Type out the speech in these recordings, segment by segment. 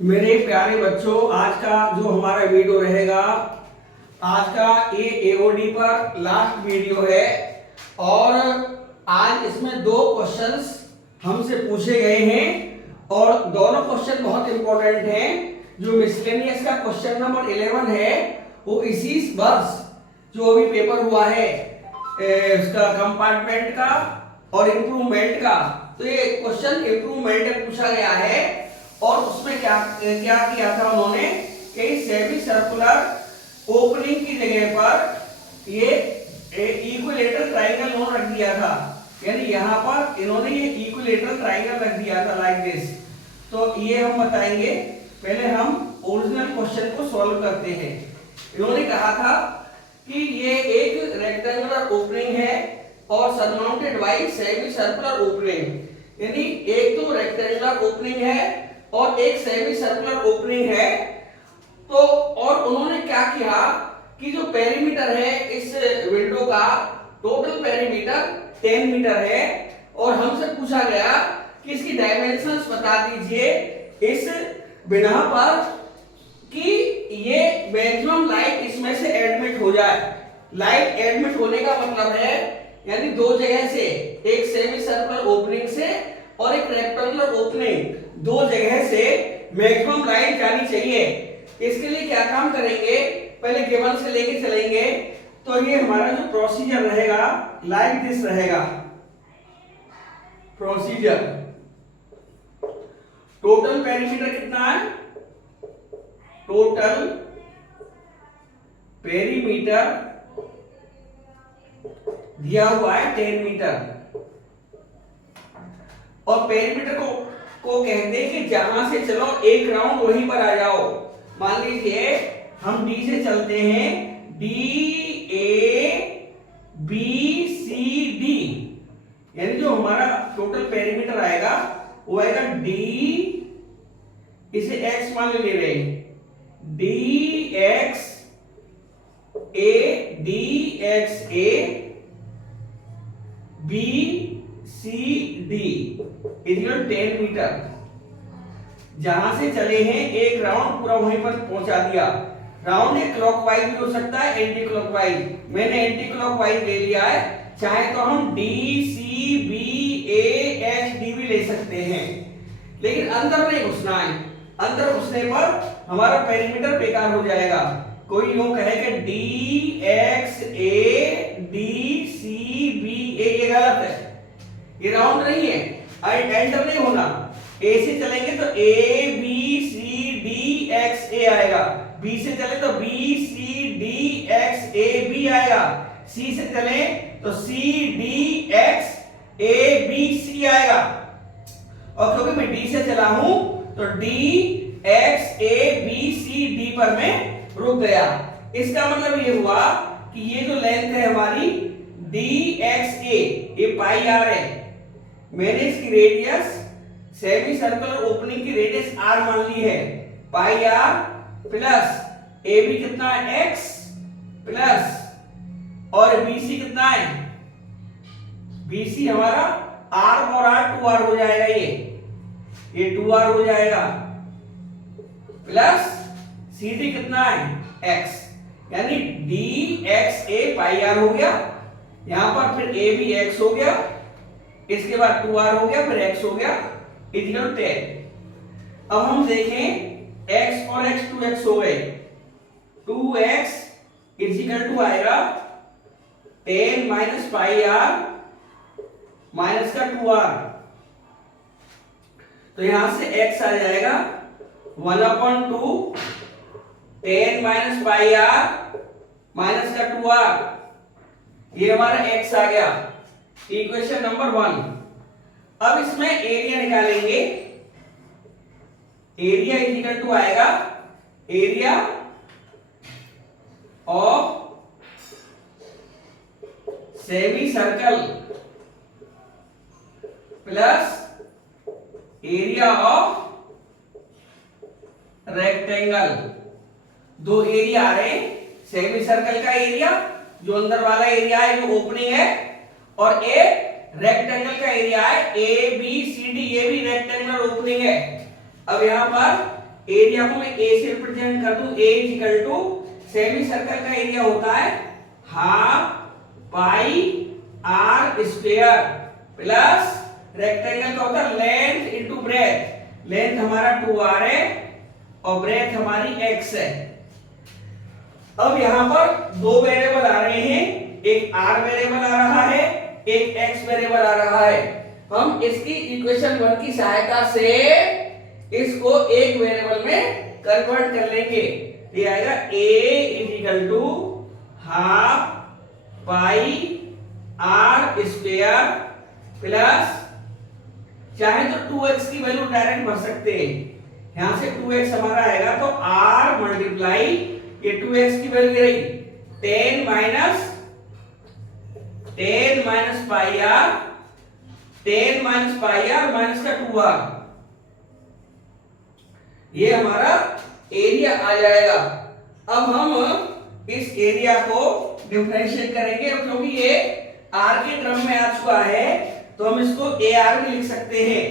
मेरे प्यारे बच्चों, आज का जो हमारा वीडियो रहेगा, आज का ये एओडी पर लास्ट वीडियो है। और आज इसमें दो क्वेश्चंस हमसे पूछे गए हैं और दोनों क्वेश्चन बहुत इंपॉर्टेंट हैं। जो मिसलेनियस का क्वेश्चन नंबर 11 है वो इसी वर्ष जो अभी पेपर हुआ है उसका कंपार्टमेंट का और इम्प्रूवमेंट का, तो ये क्वेश्चन इम्प्रूवमेंट में पूछा गया है। और उसमें क्या क्या किया था उन्होंने कि सेमी सर्कुलर ओपनिंग की जगह पर ये इक्विलेटरल ट्रायंगल नोट रख दिया था। यानी यहाँ पर इन्होंने ये इक्विलेटरल ट्रायंगल रख दिया था लाइक दिस। तो ये हम बताएंगे, पहले हम ओरिजिनल क्वेश्चन को सॉल्व करते हैं। इन्होंने कहा था कि ये एक रेक्टेंगुलर ओपनिंग है और surmounted bye semi circular opening. यानी एक तो रेक्टेंगुलर ओपनिंग है और एक सेमी सर्कुलर ओपनिंग है। तो और उन्होंने क्या किया कि जो पेरीमीटर है इस विंडो का, टोटल पेरीमीटर 10 मीटर है और हमसे पूछा गया कि इसकी डायमेंशंस बता दीजिए इस बिना पर कि ये मैक्सिमम लाइट इसमें से एडमिट हो जाए। लाइट एडमिट होने का मतलब है यानी दो जगह से, एक सेमी सर्कुलर ओपनिंग से और एक रेक्टेंगुलर ओपनिंग, दो जगह से मैक्सिमम लाइट जानी चाहिए। इसके लिए क्या काम करेंगे, पहले गिवन से लेके चलेंगे। तो ये हमारा जो प्रोसीजर रहेगा लाइक दिस रहेगा। प्रोसीजर टोटल पेरीमीटर कितना है, टोटल पेरीमीटर दिया हुआ है 10 मीटर। और पेरीमीटर को कहते हैं कि जहां से चलो एक राउंड वहीं पर आ जाओ। मान लीजिए हम डी से चलते हैं, D A B C D, यानी जो हमारा टोटल पेरीमीटर आएगा वो आएगा डी, इसे एक्स मान ले रहे हैं, D X A B C D equal 10 metre. जहां से चले हैं एक राउंड पूरा वहीं पर पहुंचा दिया। राउंड एक क्लॉकवाइज भी हो सकता है, एंटी क्लॉकवाइज। मैंने एंटी क्लॉकवाइज ले लिया है, चाहे तो हम D C B A H D भी ले सकते हैं, लेकिन अंदर नहीं घुसना है। अंदर घुसने पर हमारा पेरीमीटर बेकार हो जाएगा। कोई यूं कहे कि D X A D C B A, ये गलत है, ये राउंड नहीं है, एंटर नहीं होना। ए से चलेंगे तो A B C D X A आएगा, बी से चले तो B C D X A B आएगा, सी से चले तो C D X A B C आएगा। और क्योंकि मैं डी से चला हूं तो D X A B C D पर मैं रुक गया। इसका मतलब ये हुआ कि ये जो लेंथ है हमारी डी एक्स ए, ये पाई आर है। मैंने इसकी रेडियस सेमी सर्कुलर ओपनिंग की रेडियस आर मान ली है, पाई आर प्लस ए बी कितना है एक्स प्लस और बी सी कितना है, बी सी हमारा आर और आर 2r हो जाएगा, ये 2r हो जाएगा प्लस सी डी कितना है x, यानी D X A pi R हो गया। यहां पर फिर ए बी एक्स हो गया, इसके बाद 2r हो गया, फिर x हो गया इक्वल 10। अब हम देखें x और x 2x हो गए, 2x इक्वल टू आएगा 10 माइनस पाई आर माइनस का 2r। तो यहां से x आ जाएगा 1/2 10 माइनस पाई आर माइनस का 2r, ये हमारा x आ गया, इक्वेशन नंबर 1। अब इसमें एरिया निकालेंगे। एरिया इक्वल टू आएगा area of semi circle plus area of rectangle. दो एरिया आ रहे हैं, सेमी सर्कल का एरिया जो अंदर वाला एरिया है जो ओपनिंग है, और ए रेक्टेंगल का एरिया है ए बी सी डी, ये भी रेक्टेंगुलर ओपनिंग है। अब यहां पर एरिया को मैं ए से रिप्रेजेंट कर दूं, A is equal to semi circle का एरिया होता है half pi are square plus rectangle का होता है लेंथ इनटू ब्रेथ। लेंथ हमारा 2r है और ब्रेथ हमारी x है। अब यहां पर दो वेरिएबल आ रहे हैं, एक r वेरिएबल आ रहा है, एक x वेरिएबल आ रहा है। हम इसकी इक्वेशन 1 की सहायता से इसको एक वेरिएबल में कन्वर्ट कर लेंगे। ये आएगा a is equal to half pi are square plus, चाहे तो 2x की वैल्यू डायरेक्ट भर सकते हैं, यहां से 2x हमारा आएगा तो r मल्टीप्लाई ये 2x की वैल्यू रही 10 minus pi R, 10 minus pi are minus का 2r, ये हमारा एरिया आ जाएगा। अब हम इस एरिया को डिफरेंशिएट करेंगे, क्योंकि ये r के टर्म में आ चुका है तो हम इसको AR में लिख सकते हैं।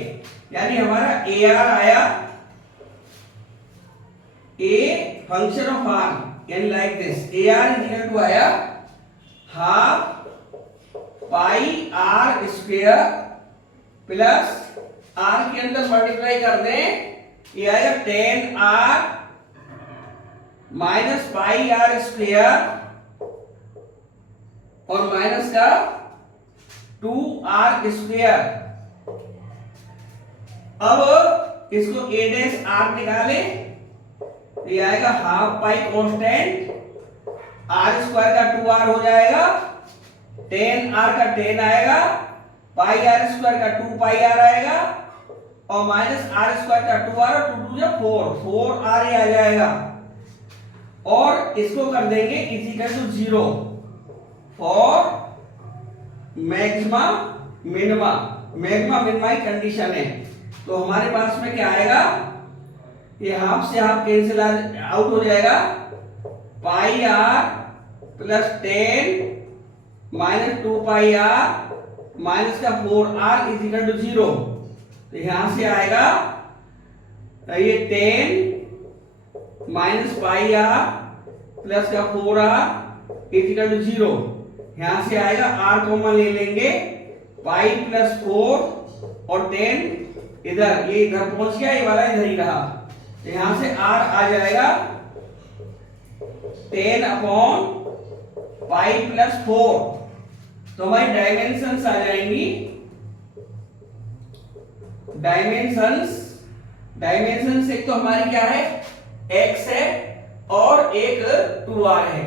यानी हमारा AR आया A फंक्शन ऑफ R, यानी like this AR is equal to आया half pi R square plus R के अंदर मल्टीप्लाई कर दें, ये आएगा 10R minus pi R square और माइनस का 2r स्क्वायर। अब इसको a डैश r निकाले, ये आएगा हाफ पाई कांस्टेंट r स्क्वायर का 2r हो जाएगा, 10r का 10 आएगा, पाई r स्क्वायर का 2 पाई r आएगा और माइनस r स्क्वायर का 2r और 2 2 4 4r आ जाएगा। और इसको कर देंगे is equal to 0 for maxima minima. Maxima minima की कंडीशन है, तो हमारे पास में क्या आएगा, ये हाफ से हाफ कैंसिल आउट हो जाएगा, pi r plus 10 minus 2 pi are minus का 4r इज इक्वल टू 0। तो यहां से आएगा ये 10 माइनस पाई आर प्लस का 4r इज इक्वल टू 0। यहां से आएगा r कॉमन ले लेंगे, पाई प्लस 4 और 10 इधर, ये इधर पहुंच गया, ये वाला इधर ही रहा, तो यहां से r आ जाएगा 10 अपॉन पाई प्लस 4। तो हमारी डायमेंशंस आ जाएंगी, डायमेंशंस एक तो हमारी क्या है x है और एक 2r है।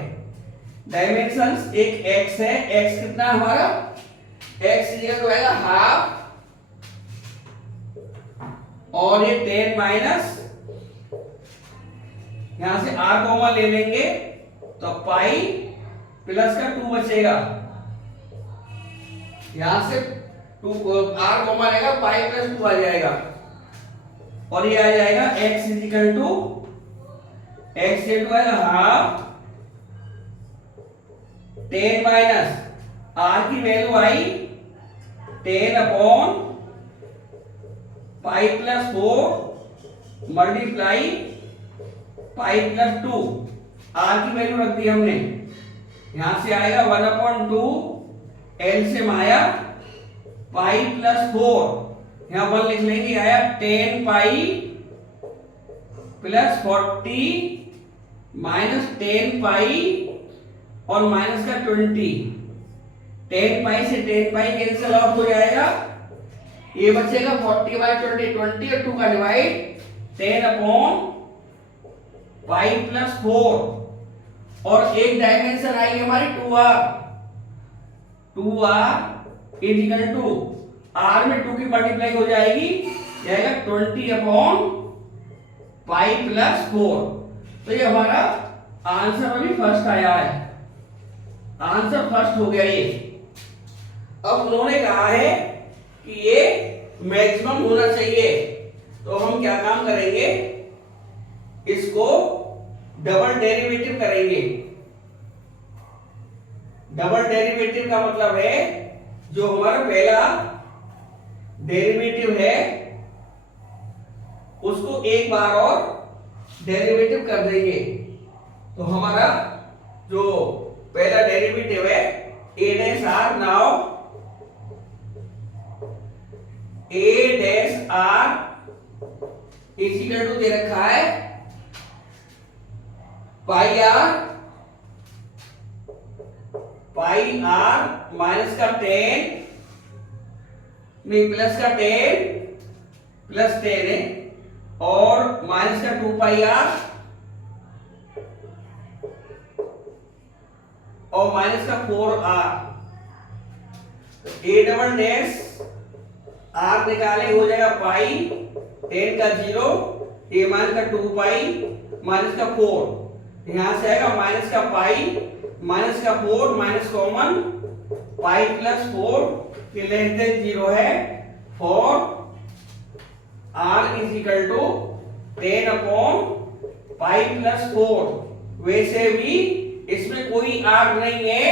डायमेंशंस एक x है, x कितना है हमारा, x इक्वल टू आएगा हाफ और ये 10 माइनस, यहां से r कॉमन ले लेंगे तो पाई प्लस का 2 बचेगा, यहां से 2 r कॉमन आएगा, पाई प्लस 2 आ जाएगा और ये आ जाएगा x इज इक्वल टू आएगा हाफ 10 माइनस r की वैल्यू आई 10 upon pi plus 4 multiply pi plus 2, r की वैल्यू रख दी हमने, यहां से आएगा 1/2 एलसीएम आया पाई प्लस 4, यहां 1 लिख लेंगे, आया 10 पाई प्लस 40 माइनस 10 पाई और माइनस का 20, 10 पाई से 10 पाई कैंसिल आउट हो जाएगा, ये बचेगा 40/20, 20 और 2 का डिवाइड 10 अपॉन पाई प्लस 4 और एक डायमेंशन आएगी हमारी 2r is equal to r में 2 की मल्टीप्लाई हो जाएगी, जाएगा 20 अपॉन पाई प्लस 4। तो ये हमारा आंसर अभी फर्स्ट आया है, आंसर फर्स्ट हो गया ये। अब उन्होंने कहा है कि ये मैक्सिमम होना चाहिए, तो हम क्या काम करेंगे, इसको डबल डेरिवेटिव करेंगे। डबल डेरिवेटिव का मतलब है जो हमारा पहला डेरिवेटिव है उसको एक बार और डेरिवेटिव कर देंगे। तो हमारा जो पहला डेरिवेटिव है A dash R, now A dash R equal to दे रखा है पाई आर माइनस का 10 नहीं प्लस का 10 प्लस 10 है और माइनस का 2 पाई आर और माइनस का 4 R. A double dash R निकाले हो जाएगा पाई 10 का 0 ए माइनस का 2 पाई माइनस का 4, यहां से आएगा माइनस का पाई माइनस का 4 माइनस कॉमन पाई प्लस 4 के लेस देन 0 है for R is equal to 10 upon pi plus 4। वैसे भी इसमें कोई आर नहीं है,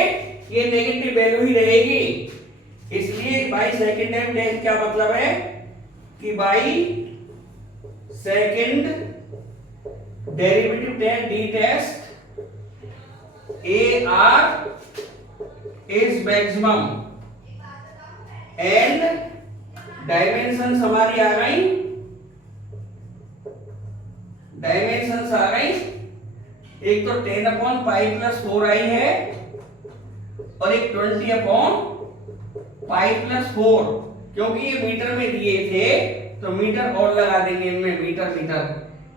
ये नेगेटिव वैल्यू ही रहेगी, इसलिए बाई सेकंड टाइम टेस्ट क्या मतलब है कि by second derivative test D test A R is maximum and dimensions हमारी आ गई, डायमेंशंस आ गई, एक तो 10 अपॉन पाई प्लस 4 आई है और एक 20 अपॉन पाई प्लस 4, क्योंकि ये मीटर में दिए थे तो मीटर और लगा देंगे इनमें, मीटर मीटर।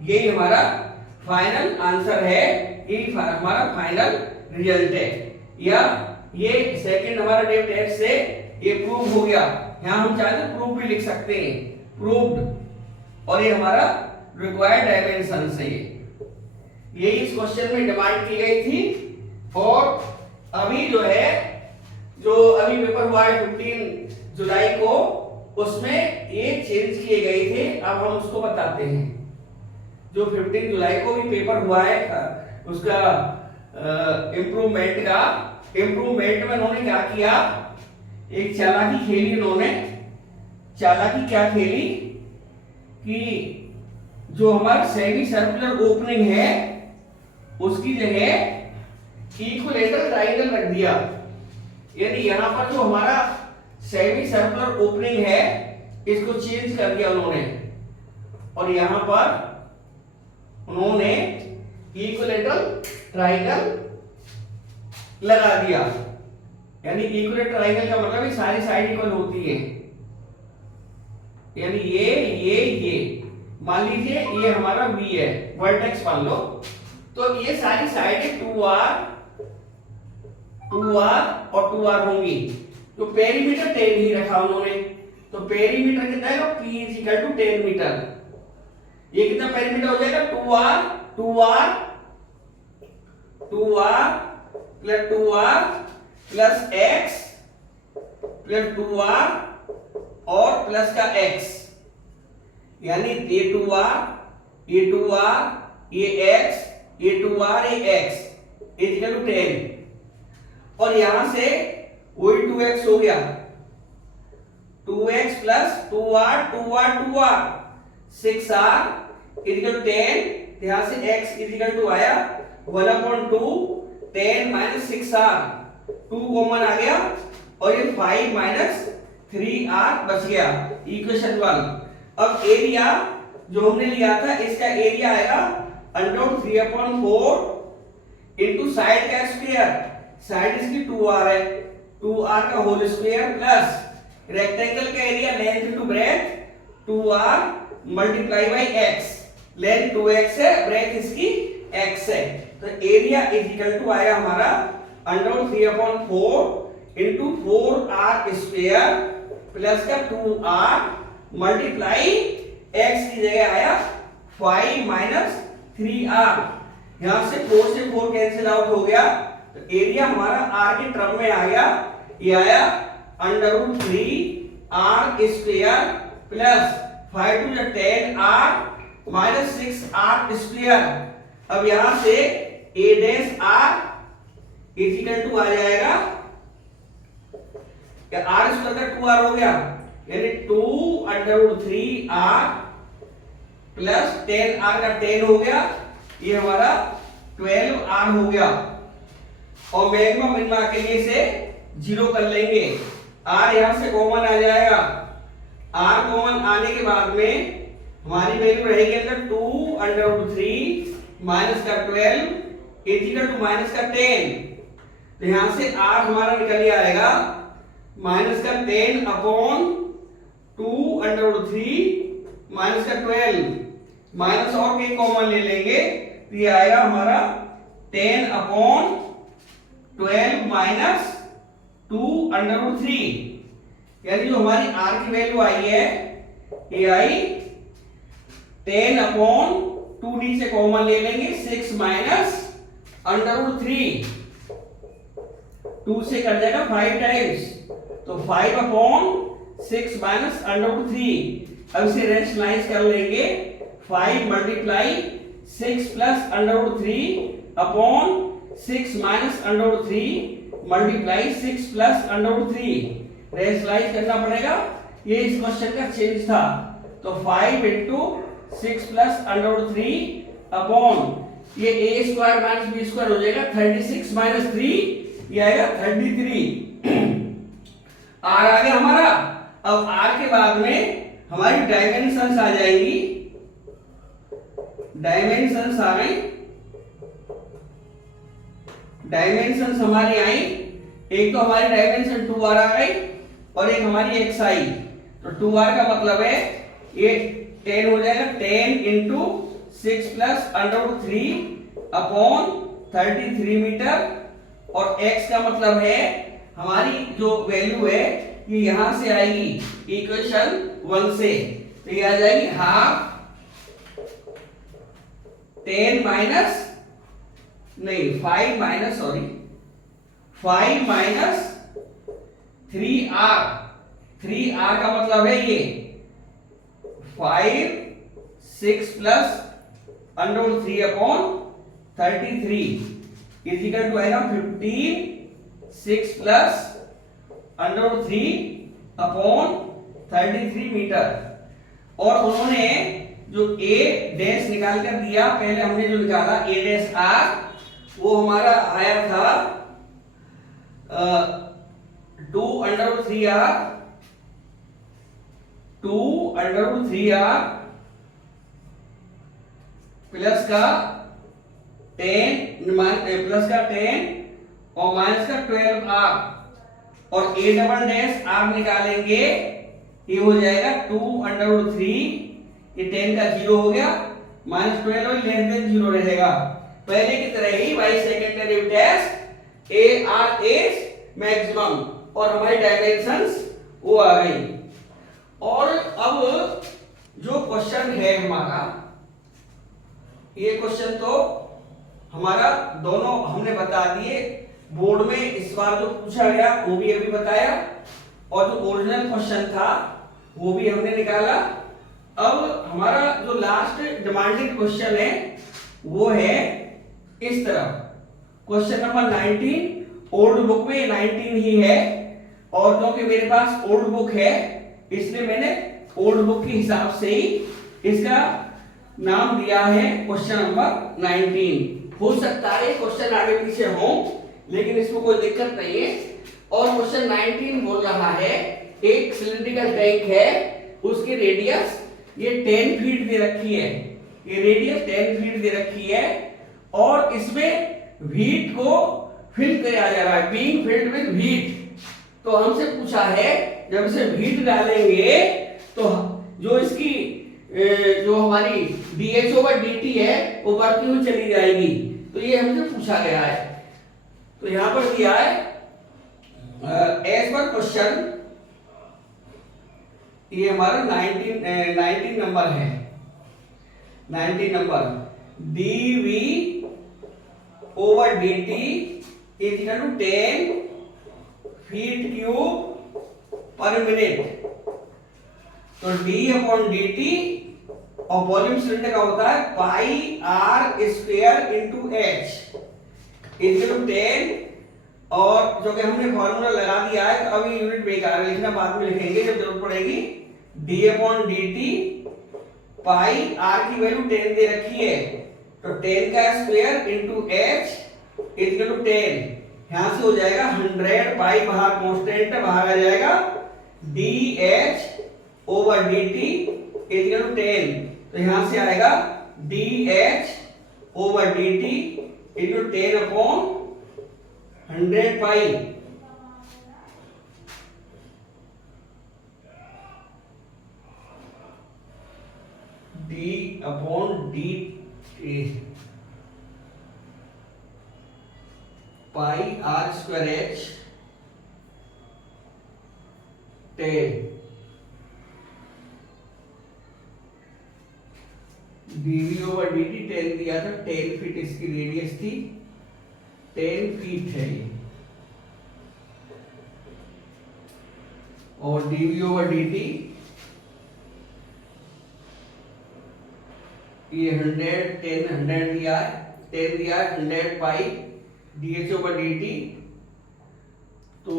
यही हमारा फाइनल आंसर है, यही हमारा फाइनल रिजल्ट है, या ये सेकंड हमारा डेट टेस्ट से ये प्रूव हो गया। यहां हम चाहते प्रूफ भी लिख सकते हैं, प्रूव्ड, और ये हमारा रिक्वायर्ड डायमेंशन से यही इस क्वेश्चन में डिमांड की गई थी। और अभी जो है जो अभी पेपर हुआ है 15 जुलाई को, उसमें ये चेंज किए गए थे, अब हम उसको बताते हैं। जो 15 जुलाई को भी पेपर हुआ है उसका इम्प्रूवमेंट में उन्होंने क्या किया, एक चालाकी खेली इन्होंने। चालाकी क्या खेली कि जो हमारा सेमी सर्कुलर ओपनिंग है उसकी जगह इक्विलेटरल ट्रायंगल रख दिया, यानी यहां पर जो हमारा सेमी सर्कुलर ओपनिंग है इसको चेंज कर दिया उन्होंने, और यहां पर उन्होंने इक्विलेटरल ट्रायंगल लगा दिया। यानी इक्विलेटरल ट्रायंगल का मतलब ये सारी साइड इक्वल होती है, यानी ये मान लीजिए ये हमारा V है, वर्टेक्स मान लो, तो ये सारी साइड 2R और 2R होंगी। तो पेरीमीटर 10 ही रखा उन्होंने, तो पेरीमीटर कितना है P is equal to 10 metre. ये कितना पेरीमीटर हो जाएगा 2R plus x plus 2R और प्लस का x, यानी ये 2R ये 2R ये x ये 2R ये x इज इक्वल टू 10, और यहां से वही 2x हो गया, 2x plus 2R 6R is equal to 10, यहां से x इज इक्वल टू आया 1/2 10 माइनस 6R, 2 कॉमन आ गया और ये 5 माइनस 3R बच गया, इक्वेशन 1। अब एरिया जो हमने लिया था इसका एरिया आएगा √3/4 इनटू साइड का स्क्वायर, साइड इसकी 2R है, 2R का होल स्क्वायर प्लस रेक्टेंगल का area length to breadth 2R multiply by x, length 2x है, ब्रेथ इसकी x है, तो एरिया इज इक्वल टू आया हमारा √3/4 इनटू 4R स्क्वायर प्लस का 2R मल्टीप्लाई x की जगह आया 5 माइनस 3R, यहां से 4 से 4 कैंसिल आउट हो गया, तो एरिया हमारा R के टर्म में आ गया, ये आया √3R square plus 5 to the 10R minus 6R square. अब यहां से a dash R is equal to आ जाएगा, क्या R स्क्वायर का 2R हो गया, यानी 2 √3R प्लस 10r का 10 हो गया, ये हमारा 12r हो गया। और मैक्सिमम मिनिमा के लिए इसे 0 कर लेंगे। r यहां से कॉमन आ जाएगा, r कॉमन आने के बाद में हमारी वैल्यू रहेगी अंदर 2√3 माइनस का 12 इक्वल टू माइनस का 10। तो यहां से r हमारा निकल आएगा माइनस का 10 अपॉन 2√3 माइनस का 12, माइनस और के कॉमन ले लेंगे तो ये आएगा हमारा 10 अपॉन 12 माइनस 2√3, यानी जो हमारी r की वैल्यू आई है ये आई 10 अपॉन 2 नीचे कॉमन ले लेंगे 6 माइनस √3, 2 से कट जाएगा 5 टाइम्स, तो 5 अपॉन 6 माइनस √3। अब इसे रेशनलाइज कर लेंगे, 5 multiply 6 plus √3 upon 6 minus √3 multiply 6 plus √3, rationalise करना पड़ेगा। ये इस क्वेश्चन का चेंज था, तो 5 इंटू 6 प्लस √3 अपॉन ये a square minus b square हो जाएगा 36 माइनस 3, ये आएगा 33। r आ गया हमारा। अब r के बाद में हमारी डायमेंशंस आ जाएंगी, डायमेंशंस आ गई, डायमेंशंस हमारी आई, एक तो हमारी डायमेंशन 2r आ गई और एक हमारी x आई। तो 2r का मतलब है ये 10 हो जाएगा, 10 इंटू 6 प्लस √3 अपॉन 33 मीटर, और x का मतलब है हमारी जो वैल्यू है ये यहां से आएगी इक्वेशन 1 से, तो ये आ जाएगी हाफ 10 माइनस नहीं 5 माइनस 5 माइनस 3r, 3r का मतलब है ये 5 6 plus √3 upon 33 is equal to आएगा 15 6 प्लस √3 अपॉन 33 मीटर। और उन्होंने जो a डैश निकाल कर दिया, पहले हमने जो निकाला a डैश r, वो हमारा आया था 2√3r 2√3r प्लस का 10 प्लस का 10 और माइनस का 12r, और a डबल डैश r निकालेंगे, ये हो जाएगा 2√3, ये 10 का 0 हो गया, माइनस 12 और लेस देन 0 रहेगा। पहले की तरह ही by second derivative test a r is maximum, और हमारी डायमेंशंस वो आ गई। और अब जो क्वेश्चन है हमारा, ये क्वेश्चन तो हमारा दोनों हमने बता दिए, बोर्ड में इस बार जो पूछा गया वो भी अभी बताया, और जो ओरिजिनल क्वेश्चन था वो भी हमने निकाला। अब हमारा जो लास्ट डिमांडेड क्वेश्चन है वो है इस तरफ, क्वेश्चन नंबर 19। ओल्ड बुक में 19 ही है, और क्योंकि मेरे पास ओल्ड बुक है इसलिए मैंने ओल्ड बुक के हिसाब से ही इसका नाम दिया है क्वेश्चन नंबर 19। हो सकता है क्वेश्चन आगे पीछे हो, लेकिन इसमें कोई दिक्कत नहीं है। और क्वेश्चन 19 बोल रहा है एक सिलिंड्रिकल टैंक है, उसकी रेडियस ये 10 फीट दे रखी है, ये रेडियस 10 फीट दे रखी है, और इसमें हीट को फिल किया जा रहा है, बीइंग फिल्ड विद हीट। तो हमसे पूछा है जब इसे हीट डालेंगे तो जो इसकी जो हमारी dH/dt है वो बढ़ती हुई चली जाएगी। तो ये हमसे पूछा गया है, तो यहां पर दिया है एज पर क्वेश्चन, ये हमारा 19 नंबर है, 19 number dV/dt is equal to 10 feet cube पर मिनट। तो d/dt और वॉल्यूम सिलेंडर का होता है pi r square into h is equal to 10, और जो कि हमने फॉर्मूला लगा दिया है, तो अभी यूनिट बेकार है, लिखना बाद में लिखेंगे जब जरूरत पड़ेगी। d/dt पाई आर की वैल्यू 10 दे रखी है, तो 10 का square into H equal to 10। यहां से हो जाएगा 100 पाई, बाहर कांस्टेंट है, बाहर आ जाएगा D H over D T equal to 10। तो यहां से आएगा D H over D T equal to 10 upon 100 pi. D upon D pi are square H 10 DV over dt 10 दिया था, 10 फीट इसकी रेडियस थी, 10 फीट है ये, और डीवी ओवर dt ये 100 दिया है, 10 दिया है, 100 pi D H over D T. तो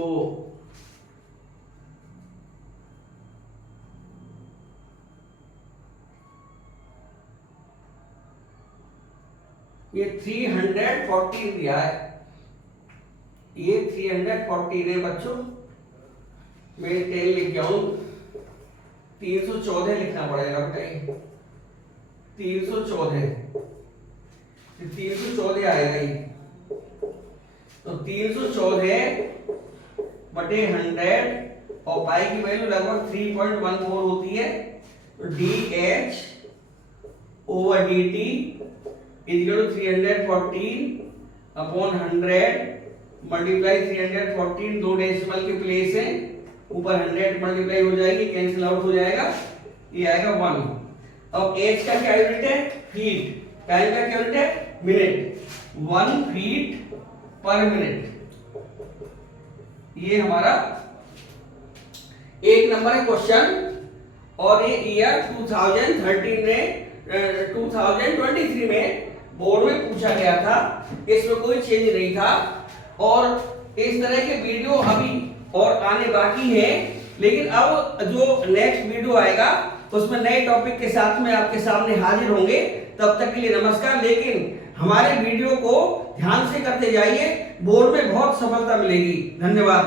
ये 314 दिया है, ये 314 है बच्चों, मैं 10 लिख गया हूं, 314 लिखना पड़ेगा बेटा, 314 आएगा ये। तो 314 बटे 100 और पाई की वैल्यू लगभग 3.14 होती है, तो D H over D T equal to 314 upon 100 multiply 314, दो डेसिमल के प्लेस है, ऊपर 100 मल्टीप्लाई हो जाएगी, कैंसिल आउट हो जाएगा, ये आएगा 1। अब एच का क्या यूनिट है? फीट। टाइम का क्या यूनिट है? मिनट। 1 फीट पर मिनट। ये हमारा एक नंबर है क्वेश्चन, और ये ईयर 2013 में 2023 में बोर्ड में पूछा गया था, इसमें कोई चेंज नहीं था। और इस तरह के वीडियो अभी और आने बाकी हैं, लेकिन अब जो नेक्स्ट वीडियो आएगा उसमें नए टॉपिक के साथ में आपके सामने हाजिर होंगे। तब तक के लिए नमस्कार। लेकिन हमारे वीडियो को ध्यान से करते जाइए, बोर्ड में बहुत सफलता मिलेगी। धन्यवाद।